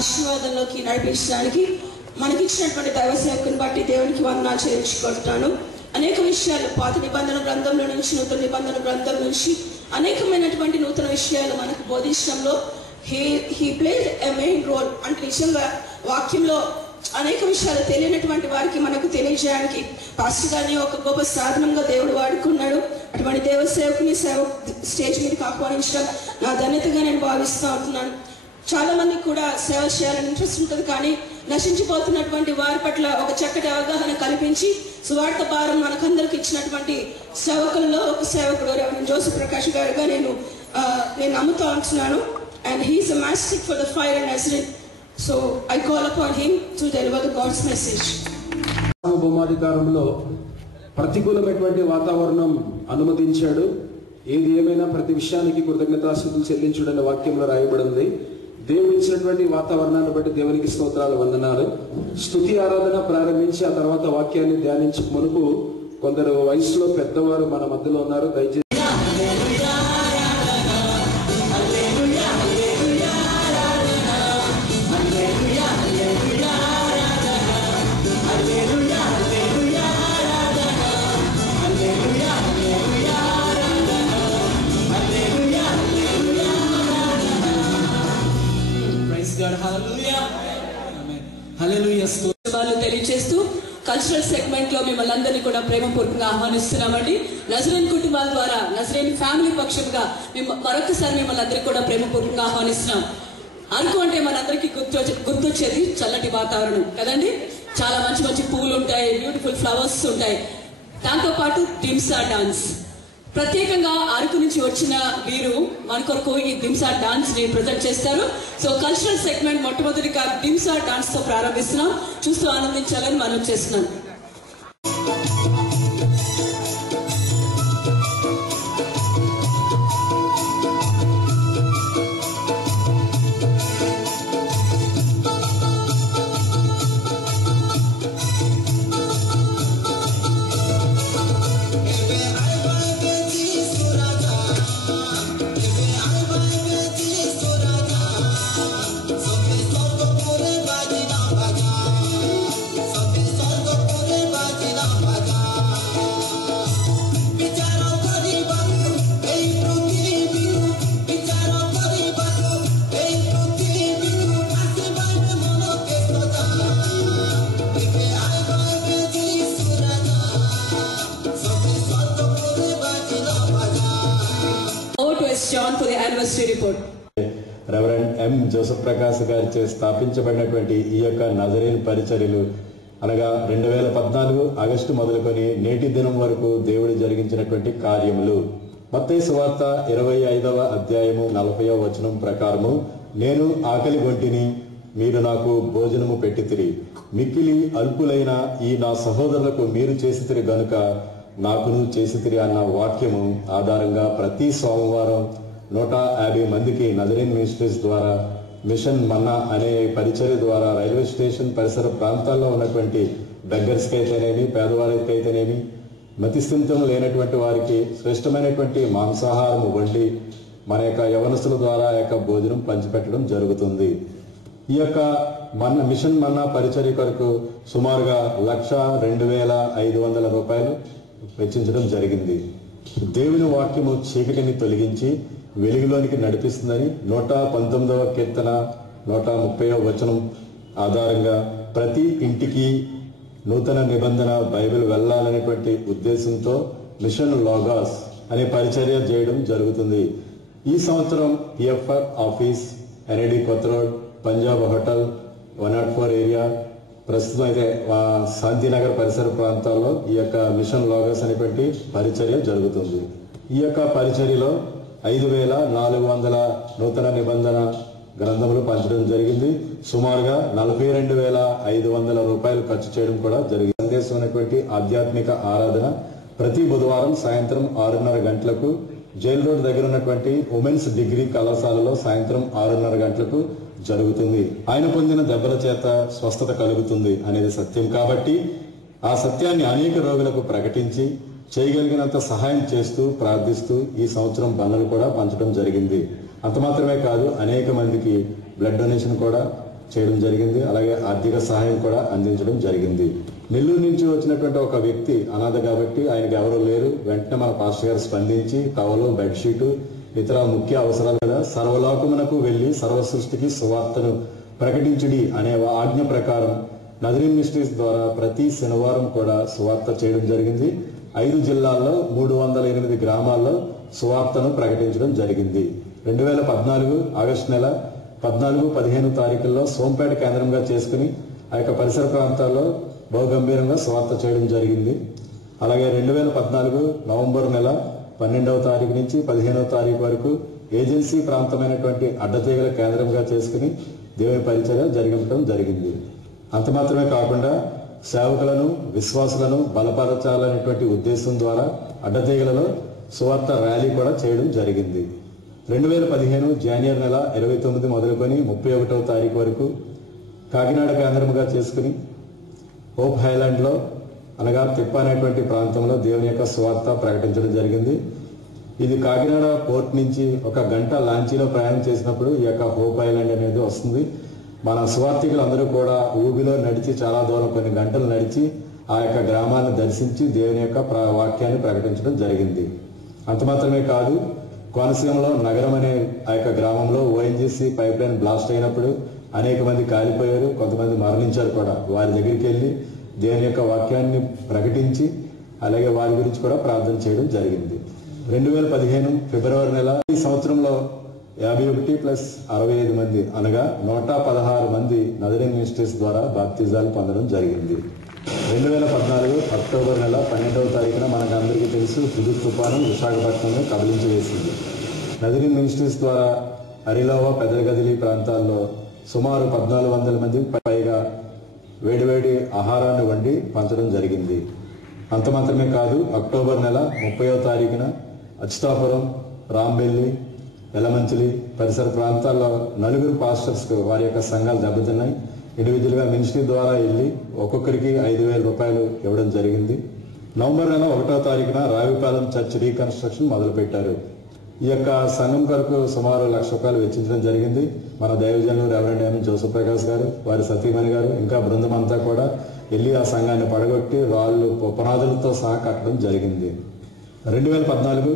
ఆశీర్వాదంలోకి నడిపించడానికి మనకిచ్చినటువంటి దైవ సేవకుని బట్టి దేవునికి వందనాలు చెల్లించుకుంటున్నాను. అనేక విషయాలు పాత నిబంధన గ్రంథంలో నుంచి నూతన నిబంధన గ్రంథం నుంచి అనేకమైనటువంటి నూతన విషయాలు మనకు బోధించడంలో he played a main role. అంటే నిజంగా వాక్యంలో అనేక విషయాలు తెలియనటువంటి వారికి మనకు తెలియజేయడానికి పాస్టర్ గారిని ఒక గొప్ప సాధనంగా దేవుడు వాడుకున్నాడు. అటువంటి దేవ సేవకుని స్టేజ్ మీదకి ఆహ్వానించడం నా ధన్యతగా నేను భావిస్తూ ఉంటున్నాను. చాలా మందికి కూడా సేవ చేయాలని ఇంట్రెస్ట్ ఉంటుంది, కానీ నశించిపోతున్నటువంటి వారి పట్ల ఒక చక్కటి అవగాహన కల్పించి సువార్త భారం మనకందరికి ఇచ్చినటువంటి సేవకుల్లో ఒక సేవకుడు రెవరెండ్ జోసెఫ్ ప్రకాష్ గారుగా నేను నమ్ముతూ ఉంటున్నాను. And he is a master for the fire and Nazareth. So I call upon him to deliver the God's message. భౌమాధికారంలో ప్రతికూలమైనటువంటి వాతావరణం అనుమతించాడు. ఏది ఏమైనా ప్రతి విషయానికి కృతజ్ఞతాస్తుతులు చెల్లించుడనే వాక్యంలో రాయబడింది. దేవుడు ఇచ్చినటువంటి వాతావరణాన్ని బట్టి దేవునికి స్తోత్రాలు, వందనాలు. స్తుతి ఆరాధన ప్రారంభించి ఆ తర్వాత వాక్యాన్ని ధ్యానించక మునుపు కొందరు వయసులో పెద్దవారు మన మధ్యలో ఉన్నారు. దయచేసి తెలియజేస్తూ కల్చరల్ సెగ్మెంట్ లో మిమ్మల్ని అందరినీ కూడా ప్రేమపూర్వకంగా ఆహ్వానిస్తున్నామండి. నజరేన్ కుటుంబాల ద్వారా నజరేన్ ఫ్యామిలీ పక్షంగా మరొకసారి మిమ్మల్ని అందరికీ కూడా ప్రేమపూర్వకంగా ఆహ్వానిస్తున్నాం. అరకు అంటే మనందరికీ గుర్తొచ్చేది చల్లటి వాతావరణం కదండి. చాలా మంచి మంచి పూలు ఉంటాయి, బ్యూటిఫుల్ ఫ్లవర్స్ ఉంటాయి. దాంతో పాటు దింసా డాన్స్. ప్రత్యేకంగా అరకు నుంచి వచ్చిన వీరు మన కొరకు ఈ దింసా డాన్స్ ని ప్రజెంట్ చేస్తారు. సో కల్చరల్ సెగ్మెంట్ మొట్టమొదటిగా దింసా డాన్స్ తో ప్రారంభిస్తున్నాం. చూస్తూ ఆనందించాలని మనం చేస్తున్నాం. రెవరెండ్ ఎం జోసెఫ్ ప్రకాష్ గారిచే స్థాపించబడినటువంటి ఈ యొక్క నజరేన్ పరిచర్యలు అనగా 2014 ఆగస్టు మొదలుకొని నేటి దినం వరకు దేవుడు జరిగించినటువంటి కార్యములు. మత్తయి సువార్త 25వ అధ్యాయము 40వ వచనం ప్రకారము, నేను ఆకలి గొంటిని, మీరు నాకు భోజనము పెట్టితిరి, మిక్కిలి అల్పులైన ఈ నా సహోదరులకు మీరు చేసితిరి గనుక నాకును చేసితిరి అన్న వాక్యము ఆధారంగా ప్రతి సోమవారం 150 మందికి నజరేన్ మినిస్ట్రీస్ ద్వారా మిషన్ మన్నా అనే పరిచర్య ద్వారా రైల్వే స్టేషన్ పరిసర ప్రాంతాల్లో ఉన్నటువంటి బెగ్గర్స్కి అయితేనేమి, పేదవారికి అయితేనేమి, మతిస్థిమితం లేనటువంటి వారికి శ్రేష్టమైనటువంటి మాంసాహారం వండి మన యొక్క యవనస్తుల ద్వారా యొక్క భోజనం పంచిపెట్టడం జరుగుతుంది. ఈ యొక్క మిషన్ మన్నా పరిచర్య కొరకు సుమారుగా 1,02,500 రూపాయలు వెచ్చించడం జరిగింది. దేవుని వాక్యము చీకటిని తొలగించి వెలుగులోనికి నడిపిస్తుందని 119వ కీర్తన 130వ వచనం ఆధారంగా ప్రతి ఇంటికి నూతన నిబంధన బైబిల్ వెళ్లాలనేటువంటి ఉద్దేశంతో మిషన్ లోగాస్ అనే పరిచర్య చేయడం జరుగుతుంది. ఈ సంవత్సరం పిఎఫ్ఆర్ ఆఫీస్, ఎన్ఐడి కొత్త రోడ్, పంజాబ్ హోటల్ 104 ఏరియా, ప్రస్తుతం అయితే శాంతినగర్ పరిసర ప్రాంతాల్లో ఈ యొక్క మిషన్ లోగాస్ అనేటువంటి పరిచర్య జరుగుతుంది. ఈ యొక్క పరిచర్యలో 5,400 నూతన నిబంధన గ్రంథములు పంచడం జరిగింది. సుమారుగా 42,500 రూపాయలు ఖర్చు చేయడం కూడా జరిగింది. సందేశం అనేటువంటి ఆధ్యాత్మిక ఆరాధన ప్రతి బుధవారం సాయంత్రం 6:30 గంటలకు జైల్ రోడ్ దగ్గర ఉన్నటువంటి ఉమెన్స్ డిగ్రీ కళాశాలలో సాయంత్రం 6:30 గంటలకు జరుగుతుంది. ఆయన పొందిన దెబ్బల చేత స్వస్థత కలుగుతుంది అనేది సత్యం కాబట్టి ఆ సత్యాన్ని అనేక రోగులకు ప్రకటించి చేయగలిగినంత సహాయం చేస్తూ ప్రార్థిస్తూ ఈ సంవత్సరం పనులు కూడా పంచడం జరిగింది. అంత మాత్రమే కాదు, అనేక మందికి బ్లడ్ డొనేషన్ కూడా చేయడం జరిగింది. అలాగే ఆర్థిక సహాయం కూడా అందించడం జరిగింది. నెల్లూరు నుంచి వచ్చినటువంటి ఒక వ్యక్తి అనాథ కాబట్టి ఆయనకి ఎవరు లేరు. వెంటనే మన పాస్టర్ గారు స్పందించి టవలు, బెడ్షీటు, ఇతర ముఖ్య అవసరాలు కదా సర్వలోకమునకు వెళ్లి సర్వ సృష్టికి సువార్తను ప్రకటించుడి అనే ఆజ్ఞ ప్రకారం నజరీన్ మినిస్ట్రీస్ ద్వారా ప్రతి శనివారం కూడా సువార్త చేయడం జరిగింది. 5 జిల్లాల్లో 308 గ్రామాల్లో సువార్తను ప్రకటించడం జరిగింది. 2014 ఆగస్టు నెల 14, 15 తారీఖుల్లో సోంపేట కేంద్రంగా చేసుకుని ఆ యొక్క పరిసర ప్రాంతాల్లో బహుగంభీరంగా సువార్త చేయడం జరిగింది. అలాగే 2014 నవంబర్ నెల 12వ తారీఖు నుంచి 15వ తారీఖు వరకు ఏజెన్సీ ప్రాంతమైనటువంటి అడ్డతీగల కేంద్రంగా చేసుకుని దేవుని పరిచర్య జరిగించడం జరిగింది. అంత మాత్రమే కాకుండా సేవకులను, విశ్వాసులను బలపరచాలనేటువంటి ఉద్దేశం ద్వారా అడ్డతీగలలో సువార్త ర్యాలీ కూడా చేయడం జరిగింది. 2015 జనవరి నెల 29 మొదలుకొని 31వ తారీఖు వరకు కాకినాడ కేంద్రముగా చేసుకుని హోప్ హైలాండ్లో అనగా తిప్ప అనేటువంటి ప్రాంతంలో దేవుని యొక్క సువార్త ప్రకటించడం జరిగింది. ఇది కాకినాడ పోర్ట్ నుంచి 1 గంట లాంచీలో ప్రయాణం చేసినప్పుడు ఈ యొక్క హోప్ ఐలాండ్ అనేది వస్తుంది. మన సువార్థికులు అందరూ కూడా ఊబిలో నడిచి చాలా దూరం కొన్ని గంటలు నడిచి ఆ యొక్క గ్రామాన్ని దర్శించి దేవుని యొక్క వాక్యాన్ని ప్రకటించడం జరిగింది. అంత మాత్రమే కాదు, కోనసీమలో నగరం అనే ఆ యొక్క గ్రామంలో ఓఎన్జీసీ పైప్ లైన్ బ్లాస్ట్ అయినప్పుడు అనేక మంది కాలిపోయారు, కొంతమంది మరణించారు కూడా. వారి దగ్గరికి వెళ్ళి దేవుని యొక్క వాక్యాన్ని ప్రకటించి అలాగే వారి గురించి కూడా ప్రార్థన చేయడం జరిగింది. 2015 ఫిబ్రవరి నెల ఈ సంవత్సరంలో 51 + 65 మంది అనగా 116 మంది నజరీన్ మినిస్ట్రీస్ ద్వారా బాప్తిజాలు పొందడం జరిగింది. 2014 అక్టోబర్ నెల 12వ తారీఖున మనకు అందరికీ తెలుసు హుదూ తుఫాను విశాఖపట్నంలో కబలించి వేసింది. నజరీన్ మినిస్ట్రీస్ ద్వారా అరిలోవ, పెదగదిలి ప్రాంతాల్లో సుమారు 1400 మందికి పైగా వేడివేడి ఆహారాన్ని వండి పంచడం జరిగింది. అంత మాత్రమే కాదు, అక్టోబర్ నెల 30వ తారీఖున అచ్యుతాపురం, రాంబెల్లి, ఎలమంచిలి పరిసర ప్రాంతాల్లో 4 పాస్టర్స్కు వారి యొక్క సంఘాలు దెబ్బతిన్నాయి. ఇండివిజువల్గా మినిస్ట్రీ ద్వారా వెళ్ళి ఒక్కొక్కరికి 5,000 రూపాయలు ఇవ్వడం జరిగింది. నవంబర్ నెల 1వ తారీఖున రావిపాలెం చర్చ్ రీకన్స్ట్రక్షన్ మొదలుపెట్టారు. ఈ యొక్క సంఘం కొరకు సుమారు 1,00,000 రూపాయలు వెచ్చించడం జరిగింది. మన దైవజనులు రెవరెండ్ ఎం జోసెఫ్ ప్రకాష్ గారు, వారి సతీమణి గారు, ఇంకా బృందం అంతా కూడా వెళ్ళి ఆ సంఘాన్ని పడగొట్టి రాళ్ళు పునాదులతో సహా కట్టడం జరిగింది. 2014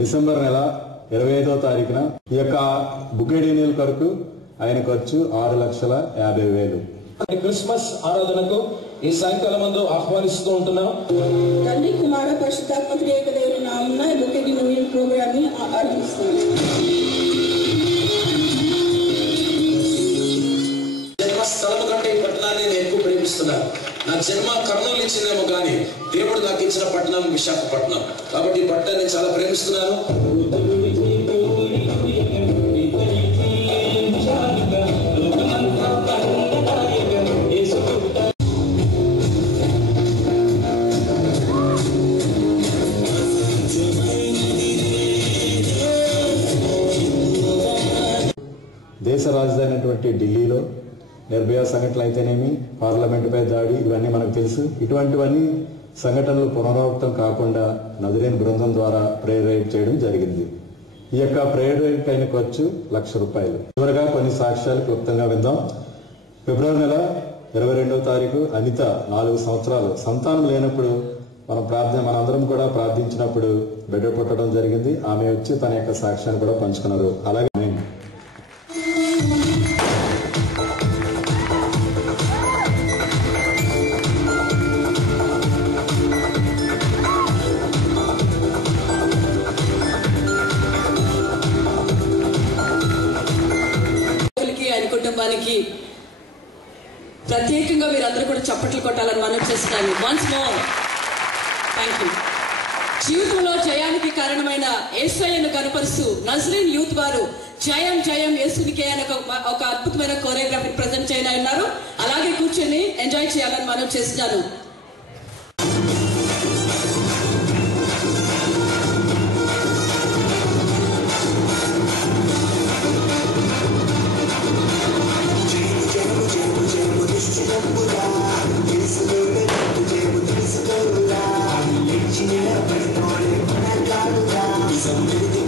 డిసెంబర్ నెల 25వ తారీఖున ఈ యొక్క బుకేడీనియల్ కొరకు ఆయన ఖర్చు 6,50,000. క్రిస్మస్ ఆరాధనకు ఈ సాయంకాలం మందు ఆహ్వానిస్తూ ఉంటున్నాం. తండ్రి, కుమార, పరిశుద్ధాత్మ త్రియేక దేవుని నామమున ఈ బుకేడీనియల్ ప్రోగ్రామ్ ని ఆరంభిస్తున్నాం. జన్మస్థలం కంటే ఈ పట్టణాన్ని నేను ఎక్కువ ప్రేమిస్తున్నాను. నా జన్మ కర్నూలు ఇచ్చినేమో కానీ దేవుడు నాకు ఇచ్చిన పట్టణం విశాఖపట్నం. కాబట్టి ఈ పట్టణాన్ని చాలా ప్రేమిస్తున్నాను. దేశ రాజధాని అయినటువంటి ఢిల్లీలో నిర్భయ సంఘటనలు అయితేనేమి, పార్లమెంటుపై దాడి, ఇవన్నీ మనకు తెలుసు. ఇటువంటివన్నీ సంఘటనలు పునరావృతం కాకుండా నజరీన్ బృందం ద్వారా ప్రేయర్ రైడ్ చేయడం జరిగింది. ఈ యొక్క ప్రేయర్ రైడ్ అయిన ఖర్చు 1,00,000 రూపాయలు. చివరగా కొన్ని సాక్ష్యాలు క్లుప్తంగా విందాం. ఫిబ్రవరి నెల 22వ తారీఖు అనిత 4 సంవత్సరాలు సంతానం లేనప్పుడు మనందరం కూడా ప్రార్థించినప్పుడు బిడ్డ పుట్టడం జరిగింది. ఆమె వచ్చి తన యొక్క సాక్ష్యాన్ని కూడా పంచుకున్నారు. అలాగే కుటుంబానికి ప్రత్యేకంగా మీరందరూ కూడా చప్పట్లు కొట్టాలని మనం చేస్తున్నాను. Once more thank you. జీవితంలో జయానికి కారణమైన యేసయ్యను కనపరుస్తూ నజరీన్ యూత్ వారు జయం జయం యేసునికే అనే ఒక అద్భుతమైన కోరియోగ్రఫీ ప్రజెంట్ చేయనున్నారు. అలాగే కూర్చొని ఎంజాయ్ చేయాలని మనం చేస్తున్నాను. Somebody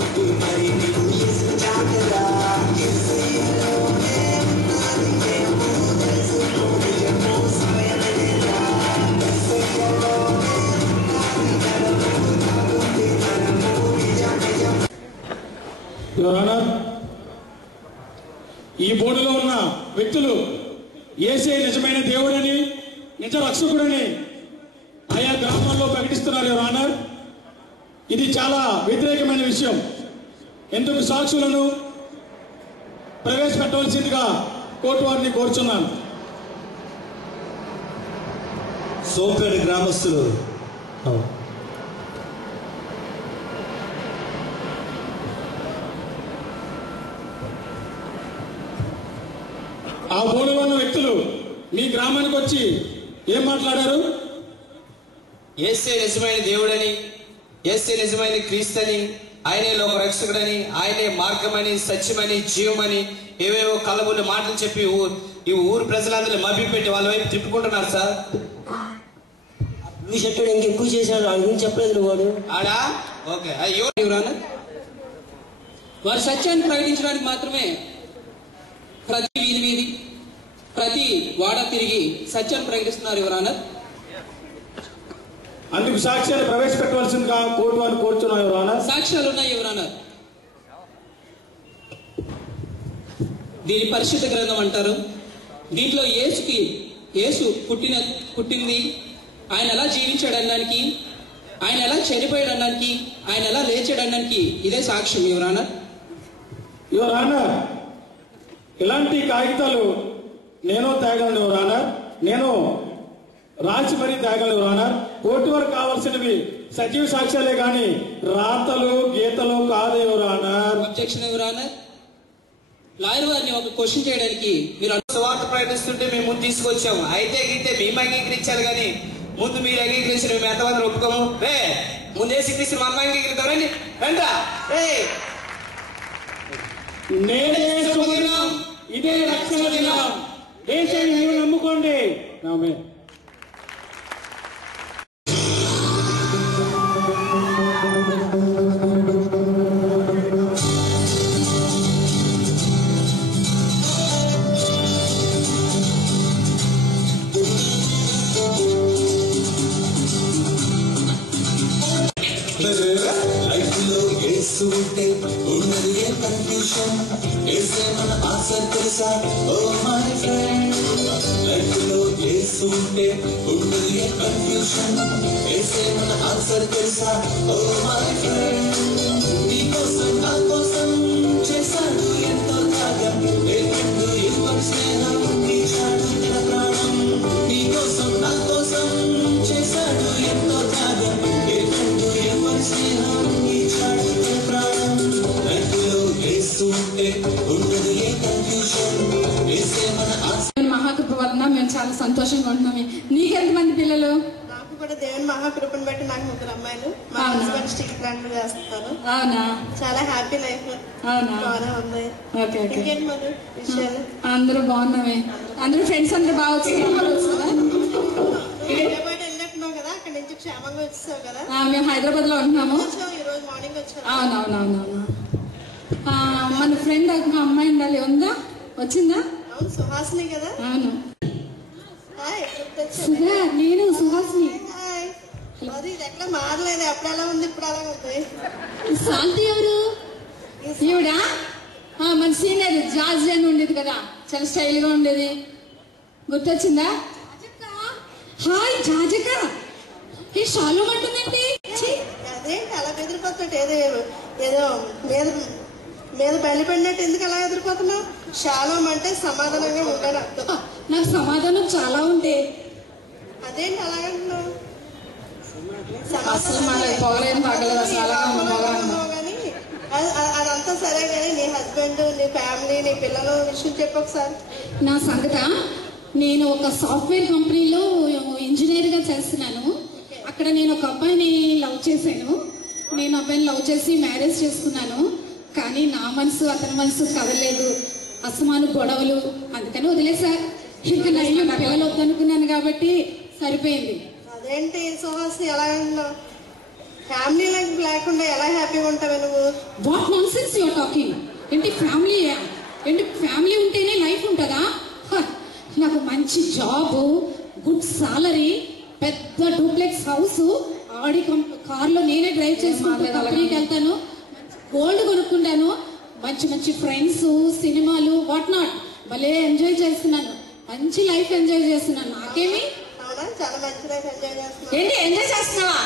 ఈ బోర్డులో ఉన్న వ్యక్తులు యేసే నిజమైన దేవుడని, నిజ రక్షకుడని ఆయా గ్రామాల్లో ప్రకటిస్తున్నారు యువర్ ఆనర్. ఇది చాలా వ్యతిరేకమైన విషయం. ఎందుకు సాక్షులను ప్రవేశపెట్టవలసిందిగా కోర్టు వారిని కోరుచున్నాను. సోంపేట గ్రామస్తులు ఆ బోర్డులో ఉన్న వ్యక్తులు మీ గ్రామానికి వచ్చి ఏం మాట్లాడారు? యేసే నిజమైన దేవుడని, యేసే నిజమైన క్రీస్తని, ఆయనే లోక రక్షకుడని, ఆయనే మార్గమని, సత్యమని, జీవమని ఏవేవో కలబుల్లి మాటలు చెప్పి ఈ ఊరు ప్రజలందరినీ మభ్యపెట్టి వాళ్ళ వైపు తిప్పుకుంటున్నారు సార్. చెట్టు ఇంకెక్కువ చేశాడు, ఆయన గురించి చెప్పలేదు వాడు ఆడా. ఓకే, వారు సత్యాన్ని ప్రకటించడానికి మాత్రమే ప్రతి వీధి ప్రతి వాడ తిరిగి సత్యాన్ని ప్రకటిస్తున్నారు యువర్ ఆనర్. అందుకు సాక్ష్యాలు ప్రవేశపెట్టవలసిందిగా కోర్టు వారిని కోరుచున్నారు యువర్ ఆనర్. సాక్ష్యాలు ఉన్నాయి యువర్ ఆనర్. దీని పరిశుద్ధ గ్రంథం అంటారు. దీంట్లో యేసు పుట్టింది, ఆయన ఎలా జీవించాడు అనడానికి, ఆయన ఎలా చనిపోయాడు అనడానికి, ఆయన ఎలా లేచాడు అనడానికి ఇదే సాక్ష్యం యువర్ ఆనర్. యువర్ ఆనర్, ఇలాంటి కాగితాలు నేను తేగలను యువర్ ఆనర్. నేను రాసి మరీ తేగలను యువర్ ఆనర్. కోర్టు వరకు కావాల్సినవి సజీవ సాక్ష్యాలే గాని రాతలు గీతలు కాదు your honour. Objection your honour. Lawyer వారిని ఒక క్వశ్చన్ చేయడానికి మీరు సువార్త ప్రకటిస్తుంటే మేము ముందు తీసుకొచ్చాము. అయితే గీతే మేము అంగీకరించాలి కానీ ముందు మీరు అంగీకరించిన మేము ఎంతమంది ఒప్పుకోము. రే ముందే సిద్ధిస్తే మనం అంగీకరిస్తామని రండ్రా. నేనే శుభదినం, ఇదే రక్షణ దినం. యేసుని నీవు నమ్ముకోండి. ఆమేన్. లైఫ్ లో యేసు ఉంటే ఉన్నది ఏ కన్ఫ్యూషన్, యేసే మన ఆన్సర్ తెలుసా ఓ మై ఫ్రెండ్. లైఫ్ లో యేసు ఉంటే ఉన్నది ఏ కన్ఫ్యూషన్, యేసే మన ఆన్సర్ తెలుసా ఓ మై ఫ్రెండ్. నీ కోసం నా కోసం చేశాడు ఎంతో త్యాగం, లేకుంటూ ఎవరి స్నేహం ఇచ్చాడు తన ప్రాణం. నీ కోసం నా కోసం చేశాడు ఎంతో త్యాగం, లేకుంటూ ఎవరి స్నేహం ఇచ్చాడు తన ప్రాణం. లైఫ్ లో యేసు ఉంటే ఉన్నది ఏ కన్ఫ్యూషన్, యేసే మన ఆన్సర్. మహాకృప వలన మేము చాలా సంతోషంగా ఉంటున్నాము. నీకెంతమంది పిల్లలు? నాకు కూడా దేవుని మహాకృపను బట్టి నాకు 3 అమ్మాయిలు. మా హస్బెండ్ స్టీల్ ప్లాంట్ చేస్తారు. అవునా? చాలా హ్యాపీ లైఫ్. అవునా? బాగా ఉంది. Okay okay. ఇంకేంటి మరి విషయాలు? అందరూ బాగున్నామే. అందరూ ఫ్రెండ్స్ అందరూ బాగా వచ్చారు. హైదరాబాద్ వెళ్ళినట్టున్నావు కదా, అక్కడ నుంచి క్షేమంగా వచ్చేసావు కదా? మేము హైదరాబాద్ లో ఉంటున్నాము. ఈ రోజు మార్నింగ్ వచ్చాను. అవునవునవునవును. మన ఫ్రెండ్ ఒక అమ్మాయి ఉండాలి, ఉందా? వచ్చిందా? అవును, సుహాసిని కదా? అవును. హాయ్, సుధా, నేను సుహాసిని. హాయ్. అది ఇది ఎట్లా మారలేదు, అప్పుడు ఎలా ఉంది ఇప్పుడు ఎలా ఉంది? శాంతి ఎవరు? ఈవిడ మన సీనియర్ జార్జ్ అని ఉండేది కదా, చాలా స్టైల్ గా ఉండేది, గుర్తొచ్చిందా? హాయ్ జాజక, ఈ షాలో అంటుందండి. అదేంటి అలా బెదిరిపోతున్నట్టు? ఏదో మీద బయలుపడినట్టు ఎందుకు అలా ఎదురుపోతున్నావు? శాలం అంటే సమాధానంగా ఉంటాను అర్థం. నాకు సమాధానం చాలా ఉంటే అదేంటి అలాగంటున్నావు? అసలు మన పొగలేం తగ్గలేదు అసలు. కానీ అదంతా సరే కానీ నీ హస్బెండ్, నీ ఫ్యామిలీ, నీ పిల్లల విషయం చెప్పు ఒకసారి. నా సంగత, నేను ఒక సాఫ్ట్వేర్ కంపెనీలో ఇంజనీర్ గా చేస్తున్నాను. అక్కడ నేను ఒక అబ్బాయిని లవ్ చేశాను. నేను అబ్బాయిని లవ్ చేసి మ్యారేజ్ చేసుకున్నాను. కానీ నా మనసు అతని మనసు కదలేదు, అసమాను గొడవలు, అందుకని వదిలేసా. ఇంకా నైలు నా పిల్లలు వద్దనుకున్నాను కాబట్టి సరిపోయింది. అదేంటి సుహాసిని ఎలా ఉన్నావు? ఫ్యామిలీ లైఫ్ లేకుండా ఎలా హ్యాపీగా ఉంటావు నువ్వు? What nonsense you are talking? ఏంటి ఫ్యామిలీ? ఏంటి ఫ్యామిలీ ఉంటేనే లైఫ్ ఉంటుందా? నాకు మంచి జాబ్, గుడ్ సాలరీ, పెద్ద డూప్లెక్స్ హౌస్, ఆడి కార్లో నేనే డ్రైవ్ చేసి కంపెనీకి వెళ్తాను, గోల్డ్ కొనుక్కుంటాను, మంచి మంచి ఫ్రెండ్స్, సినిమాలు, వాట్ నాట్ భలే ఎంజాయ్ చేస్తున్నాను. మంచి లైఫ్ ఎంజాయ్ చేస్తున్నాను. నాకేమి చాలా మంచి లైఫ్ ఎంజాయ్ చేస్తున్నాను. ఏంటి ఎంజాయ్ చేస్తున్నావా?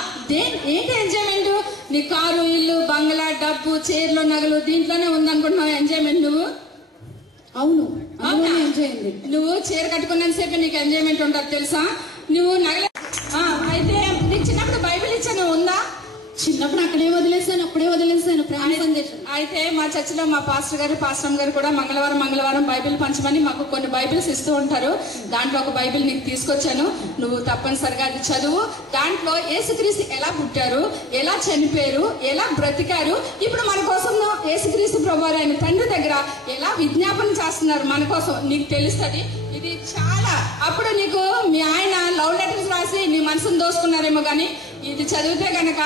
ఏంటి ఎంజాయ్మెంట్? నీ కారు, ఇల్లు, బంగ్లా, డబ్బు, చీరలు, నగలు దీంట్లోనే ఉందనుకుంటున్నావు ఎంజాయ్మెంట్ నువ్వు? అవును, ఎంజాయ్ ఉంది. నువ్వు చీర కట్టుకున్నంత సేపు నీకు ఎంజాయ్మెంట్ ఉంటుంది తెలుసా? నువ్వు నగల అయితే నీకు చిన్నప్పుడు బైబిల్ ఇచ్చాను, ఉందా? చిన్నప్పుడు అప్పుడే వదిలేసాను ప్రేమ సందేశం. అయితే మా చర్చిలో మా పాస్టర్ గారు కూడా మంగళవారం బైబిల్ పంచమని మాకు కొన్ని బైబిల్స్ ఇస్తూ ఉంటారు. దాంట్లో ఒక బైబిల్ నీకు తీసుకొచ్చాను. నువ్వు తప్పనిసరిగా అది చదువు. దాంట్లో యేసుక్రీస్తు ఎలా పుట్టారు, ఎలా చనిపోయారు, ఎలా బ్రతికారు, ఇప్పుడు మన కోసం యేసుక్రీస్తు ప్రభువారు ఆయన తండ్రి దగ్గర ఎలా విజ్ఞాపన చేస్తున్నారు మన కోసం నీకు తెలుస్తుంది. ఇది చాలా అప్పుడు నీకు మీ ఆయన లవ్ లెటర్స్ రాసి నీ మనసును దోసుకున్నారేమో, కానీ ఇది చదివితే గనక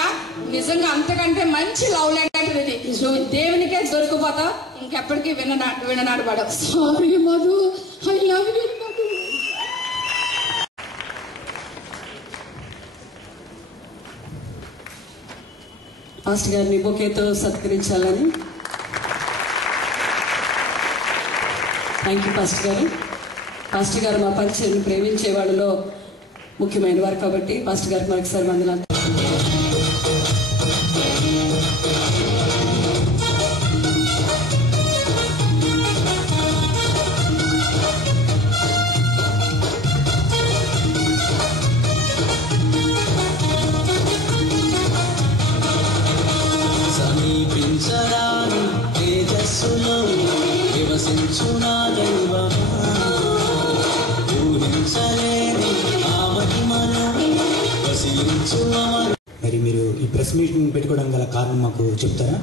నిజంగా అంతకంటే మంచి లవ్ లెటర్ ఇది. నువ్వు దేవునికే దొరికిపోతావు, ఇంకెప్పటికీ విననాడు పడవు. Sorry Madhu, I love you Madhu. Pastor గారిని బొకేతో సత్కరించాలని. థ్యాంక్ యూ పాస్టర్ గారు. పాస్టర్ గారు మా పరిచయం ప్రేమించే వాళ్ళలో ముఖ్యమైన వారు కాబట్టి పాస్టర్ గారికి మరొకసారి వందనాలు. సమీపించరాని తేజస్సులో నివసించునా దైవమా, ఊహించలేని ఆ మహిమను వసించునా. మరి మీరు ఈ ప్రెస్ మీటింగ్ పెట్టుకోవడం గల కారణం మాకు చెప్తారా?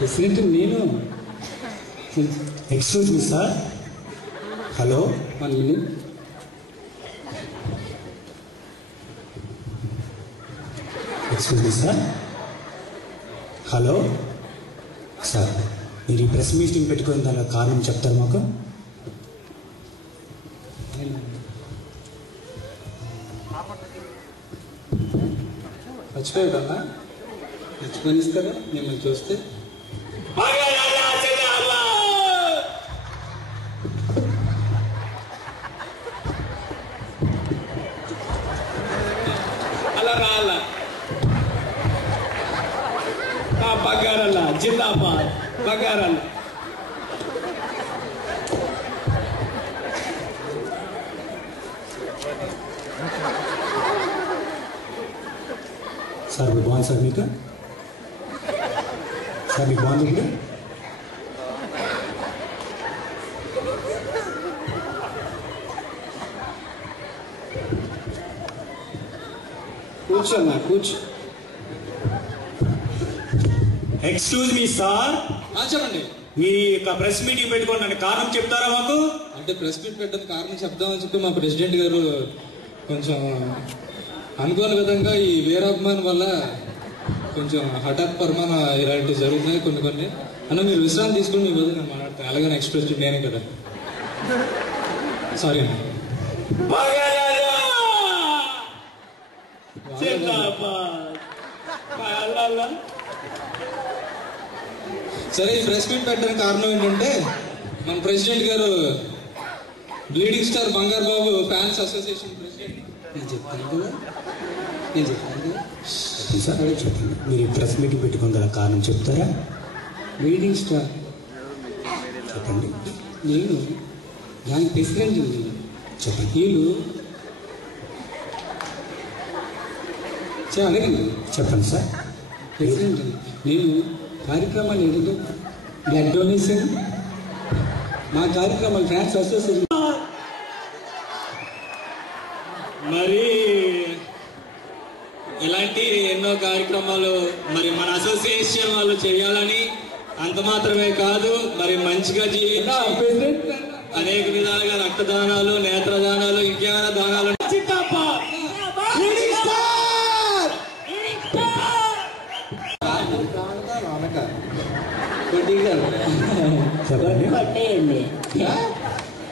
ప్రెసిడెంట్ నేను. Excuse me sir. Hello, 1 minute. Excuse me sir. Hello sir, మీరు ఈ ప్రెస్ మీటింగ్ పెట్టుకుని దాని కారణం చెప్తారు మాకు? మర్చిపోయాడన్నా, మర్చిపోయిస్తారా మిమ్మల్ని చూస్తే? అలా రాలా బగారల్లా జిందాబాద్ బగారల్లా. సార్ మీకు బాగుంది సార్, మీకు సార్ మీకు బాగుంది ఇప్పుడు? కూర్చోన్నా, కూర్చో. Excuse me sir. చెప్పండి. మీ యొక్క ప్రెస్ మీటింగ్ పెట్టుకోండి కారణం చెప్తారా మాకు? అంటే ప్రెస్ మీట్ పెట్టడానికి కారణం చెప్దామని చెప్పి మా ప్రెసిడెంట్ గారు కొంచెం అనుకోని విధంగా ఈ వీరాభిమానం వల్ల కొంచెం హఠాత్ పరిమాణ ఇలాంటివి జరుగుతున్నాయి కొన్ని. అన్న మీరు విశ్రాంతి తీసుకుని మీ బదులు నేను మాట్లాడతాను. అలాగే ఎక్స్ప్రెస్ నేనే కదా, సారీ అన్న. సరే, ఈ ప్రెస్ మీట్ పెట్టడానికి కారణం ఏంటంటే మన ప్రెసిడెంట్ గారు బ్లీడింగ్ స్టార్ బంగారు బాబు ఫ్యాన్స్ అసోసియేషన్ ప్రెసిడెంట్. నేను చెప్తాను కదా. సార్ చెప్పండి, మీరు ప్రెస్ మీటింగ్ పెట్టుకుని గల కారణం చెప్తారా? బ్లీడింగ్ స్టార్ చెప్పండి. నేను దానికి ప్రెసిడెంట్ ఉంది. చెప్పండి. వీళ్ళు అడగండి. చెప్పండి సార్. ప్రెసిడెంట్ నేను కార్యక్రమాలు ఏంటంటే బ్లడ్ డొనేషన్, మా కార్యక్రమాలు ఫ్యాన్స్ అసోసియేషన్. మరి ఇలాంటి ఎన్నో కార్యక్రమాలు మరి మన అసోసియేషన్ వాళ్ళు చేయాలని, అంత మాత్రమే కాదు మరి మంచిగా అనేక విధాలుగా రక్తదానాలు, నేత్రదానాలు, ఇంకేమైనా దానాలు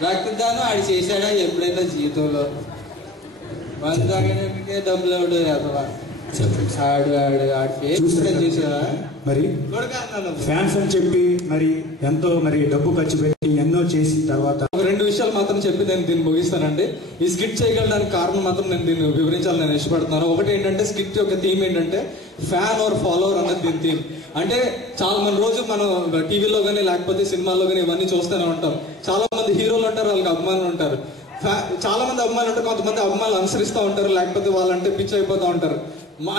రక్తదానం ఆడి చేశాడా ఎప్పుడైనా జీవితంలో? మందు తాగడానికి డబ్బులు ఎవడు అసలు మరి ఫ్యాన్స్ అని చెప్పి మరి ఎంతో మరి డబ్బు ఖర్చు పెట్టి ఎన్నో చేసిన తర్వాత ఒక 2 విషయాలు మాత్రం చెప్పి నేను దీన్ని ముగిస్తానండి. ఈ స్కిట్ చేయగలడానికి కారణం మాత్రం నేను దీన్ని వివరించాలని నేను ఇష్టపడుతున్నాను. ఒకటి ఏంటంటే స్కిట్ యొక్క థీమ్ ఏంటంటే ఫ్యాన్ ఆర్ ఫాలోవర్ అన్నది దీని థీమ్. అంటే చాలా మంది రోజు మనం టీవీలో కానీ లేకపోతే సినిమాల్లో కానీ ఇవన్నీ చూస్తూనే ఉంటాం. చాలా మంది హీరోలు ఉంటారు, వాళ్ళకి అభిమానులు ఉంటారు. చాలా మంది అభిమానులు ఉంటారు, కొంతమంది అభిమానులు అనుసరిస్తూ ఉంటారు, లేకపోతే వాళ్ళంటే పిచ్చి అయిపోతూ ఉంటారు.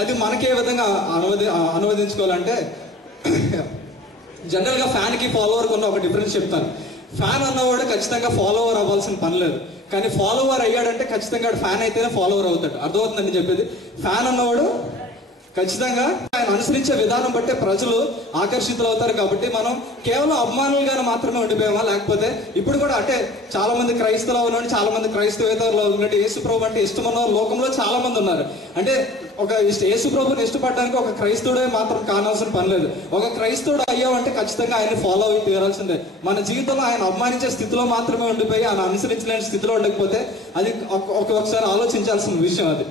అది మనకే విధంగా అనువదించుకోవాలంటే జనరల్గా ఫ్యాన్కి ఫాలోవర్కి ఉన్న ఒక డిఫరెన్స్ చెప్తాను. ఫ్యాన్ అన్నవాడు ఖచ్చితంగా ఫాలోవర్ అవ్వాల్సిన పని లేదు, కానీ ఫాలోవర్ అయ్యాడంటే ఖచ్చితంగా ఫ్యాన్ అయితేనే ఫాలోవర్ అవుతాడు. అర్థమవుతుందని చెప్పేది. ఫ్యాన్ అన్నవాడు ఖచ్చితంగా ఆయన అనుసరించే విధానం బట్టే ప్రజలు ఆకర్షితులు అవుతారు. కాబట్టి మనం కేవలం అభిమానులుగానే మాత్రమే ఉండిపోయామా, లేకపోతే ఇప్పుడు కూడా అంటే చాలా మంది క్రైస్తవులు ఉన్నట్టు, చాలా మంది క్రైస్తవేతరులు ఉన్నట్టు యేసుప్రభు అంటే ఇష్టం ఉన్న లోకంలో చాలా మంది ఉన్నారు. అంటే ఒక యేసుప్రభుని ఇష్టపడడానికి ఒక క్రైస్తవుడే మాత్రం కానాల్సిన పని లేదు. ఒక క్రైస్తవుడు అయ్యామంటే ఖచ్చితంగా ఆయన ఫాలో అయి తీరాల్సిందే. మన జీవితంలో ఆయన అభిమానించే స్థితిలో మాత్రమే ఉండిపోయి ఆయన అనుసరించలేని స్థితిలో ఉండకపోతే అది ఒకసారి ఆలోచించాల్సిన విషయం. అది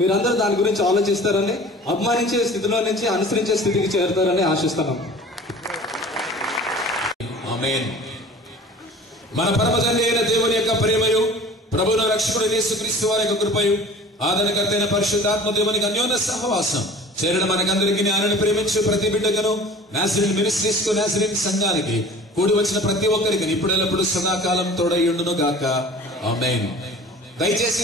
మీరందరూ దాని గురించి ఆలోచిస్తారని, అభిమానించే స్థితిలో నుంచి అనుసరించే స్థితికి చేరుతారని ఆశిస్తున్నాం. ఆమేన్. మన పరమతండ్రి అయిన దేవుని యొక్క ప్రేమయు, ప్రభువున రక్షకుడు యేసుక్రీస్తు వారి యొక్క కృపయు, ఆదరణకర్త అయిన పరిశుద్ధాత్మ దేవునికి అన్యోన్య సహవాసం చేరడం మనకందరికీ ఆయనను ప్రేమించు ప్రతి బిడ్డకును, నాజరీన్ మినిస్ట్రీస్ కు, నాజరీన్ సంఘానికి కూడి వచ్చిన ప్రతి ఒక్కరికి ఇప్పుడు ఎల్లప్పుడు సదాకాలం తోడై ఉండును గాక. ఆమేన్. దయచేసి